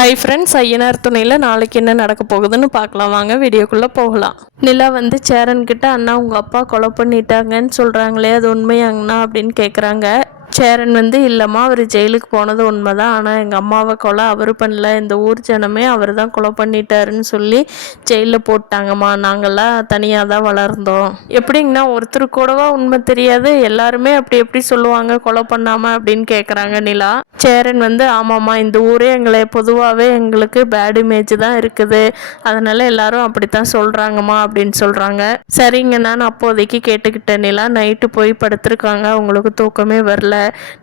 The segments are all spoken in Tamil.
ஹாய் ஃப்ரெண்ட்ஸ், ஐயனார் துணையில் நாளைக்கு என்ன நடக்க போகுதுன்னு பார்க்கலாம். வாங்க வீடியோக்குள்ளே போகலாம். நிலா வந்து சேரன்கிட்ட, அண்ணா உங்கள் அப்பா கொலை பண்ணிட்டாங்கன்னு சொல்கிறாங்களே, அது உண்மையாங்கண்ணா அப்படின்னு கேட்குறாங்க. சேரன் வந்து, இல்லைம்மா அவர் ஜெயிலுக்கு போனது உண்மைதான், ஆனால் எங்கள் அம்மாவை கொலை அவர் பண்ணல, இந்த ஊர் ஜனமே அவர் தான் கொலை பண்ணிட்டாருன்னு சொல்லி ஜெயிலில் போட்டாங்கம்மா. நாங்கள்லாம் தனியாக தான் வளர்ந்தோம். எப்படிங்கண்ணா ஒருத்தர் கூடவா உண்மை தெரியாது, எல்லாருமே அப்படி எப்படி சொல்லுவாங்க கொலை பண்ணாமல் அப்படின்னு கேட்குறாங்க நிலா. சேரன் வந்து, ஆமாம்மா இந்த ஊரே எங்களை பொதுவாகவே எங்களுக்கு பேட் இமேஜ் தான் இருக்குது, அதனால் எல்லாரும் அப்படித்தான் சொல்கிறாங்கம்மா அப்படின்னு சொல்கிறாங்க. சரிங்க, நான் அப்போதைக்கு கேட்டுக்கிட்டேன் நிலா. நைட்டு போய் படுத்துருக்காங்க, அவங்களுக்கு தூக்கமே வரல,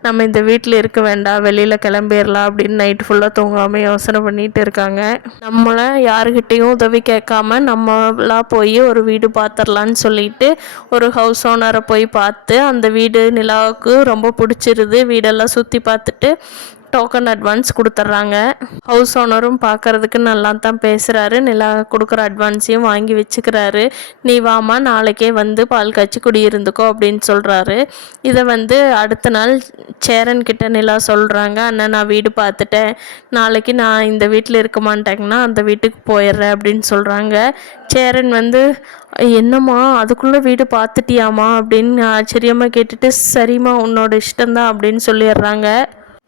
நம்ம இந்த வீட்டில் இருக்க வேண்டாம், வெளியில் கிளம்பிடலாம் அப்படின்னு நைட்டு ஃபுல்லாக தூங்காமல் யோசனை பண்ணிகிட்டு இருக்காங்க. நம்மளை யாருக்கிட்டேயும் உதவி கேட்காம நம்மளா போய் ஒரு வீடு பார்த்துடலான்னு சொல்லிட்டு ஒரு ஹவுஸ் ஓனரை போய் பார்த்து, அந்த வீடு நிலாவுக்கு ரொம்ப பிடிச்சிருது. வீடெல்லாம் சுற்றி பார்த்துட்டு டோக்கன் அட்வான்ஸ் கொடுத்துட்றாங்க. ஹவுஸ் ஓனரும் பார்க்குறதுக்கு நல்லா தான் பேசுகிறாரு. நிலா கொடுக்குற அட்வான்ஸையும் வாங்கி வச்சுக்கிறாரு. நீ வாமா, நாளைக்கே வந்து பால் காய்ச்சி குடியிருந்துக்கோ அப்படின்னு சொல்கிறாரு. இதை வந்து அடுத்த நாள் சேரன்கிட்ட நிலா சொல்கிறாங்க, அண்ணன் நான் வீடு பார்த்துட்டேன், நாளைக்கு நான் இந்த வீட்டில் இருக்க மாட்டேங்கன்னா அந்த வீட்டுக்கு போயிடுறேன் அப்படின்னு சொல்கிறாங்க. சேரன் வந்து, என்னம்மா அதுக்குள்ளே வீடு பார்த்துட்டியாமா அப்படின்னு ஆச்சரியமாக கேட்டுட்டு, சரிம்மா உன்னோட இஷ்டம்தான் அப்படின்னு சொல்லிடுறாங்க.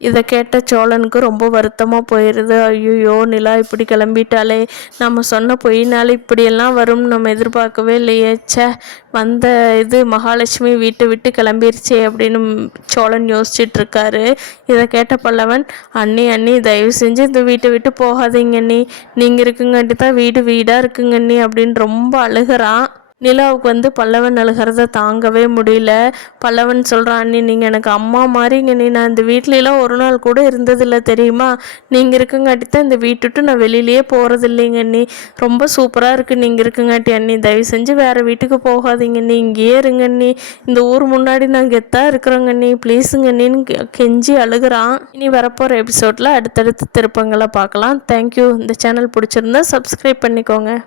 இதை கேட்ட சோழனுக்கு ரொம்ப வருத்தமாக போயிடுது. ஐயோ நிலா இப்படி கிளம்பிட்டாலே, நம்ம சொன்ன பொய்னாலே இப்படியெல்லாம் வரும்னு நம்ம எதிர்பார்க்கவே இல்லையே, வந்த இது மகாலட்சுமி வீட்டை விட்டு கிளம்பிருச்சே அப்படின்னு சோழன் யோசிச்சுட்ருக்காரு. இதை கேட்ட பல்லவன், அண்ணி அண்ணி தயவு செஞ்சு இந்த வீட்டை விட்டு போகாதீங்க அண்ணி, நீங்கள் இருக்குங்காட்டி தான் வீடு வீடாக இருக்குங்க அண்ணி அப்படின்னு ரொம்ப அழுகிறான். நிலாவுக்கு வந்து பல்லவன் அழுகிறத தாங்கவே முடியல. பல்லவன் சொல்கிறான், அண்ணி நீங்கள் எனக்கு அம்மா மாதிரிங்க நீ, நான் இந்த வீட்லலாம் ஒரு நாள் கூட இருந்ததில்லை தெரியுமா, நீங்கள் இருக்குங்காட்டி தான் இந்த வீட்டுட்டு நான் வெளியிலேயே போகிறது இல்லைங்க அண்ணி, ரொம்ப சூப்பராக இருக்குது நீங்கள் இருக்குங்காட்டி அண்ணி, தயவு செஞ்சு வேறு வீட்டுக்கு போகாதீங்க அண்ணி, இங்கேயே இருங்க அண்ணி, இந்த ஊர் முன்னாடி நான் கெத்தாக இருக்கிறோங்க அண்ணி, ப்ளீஸுங்க அண்ணின்னு கெஞ்சி அழுகிறான். இனி வரப்போகிற எபிசோடில் அடுத்தடுத்த திருப்பங்களை பார்க்கலாம். தேங்க்யூ. இந்த சேனல் பிடிச்சிருந்தா சப்ஸ்கிரைப் பண்ணிக்கோங்க.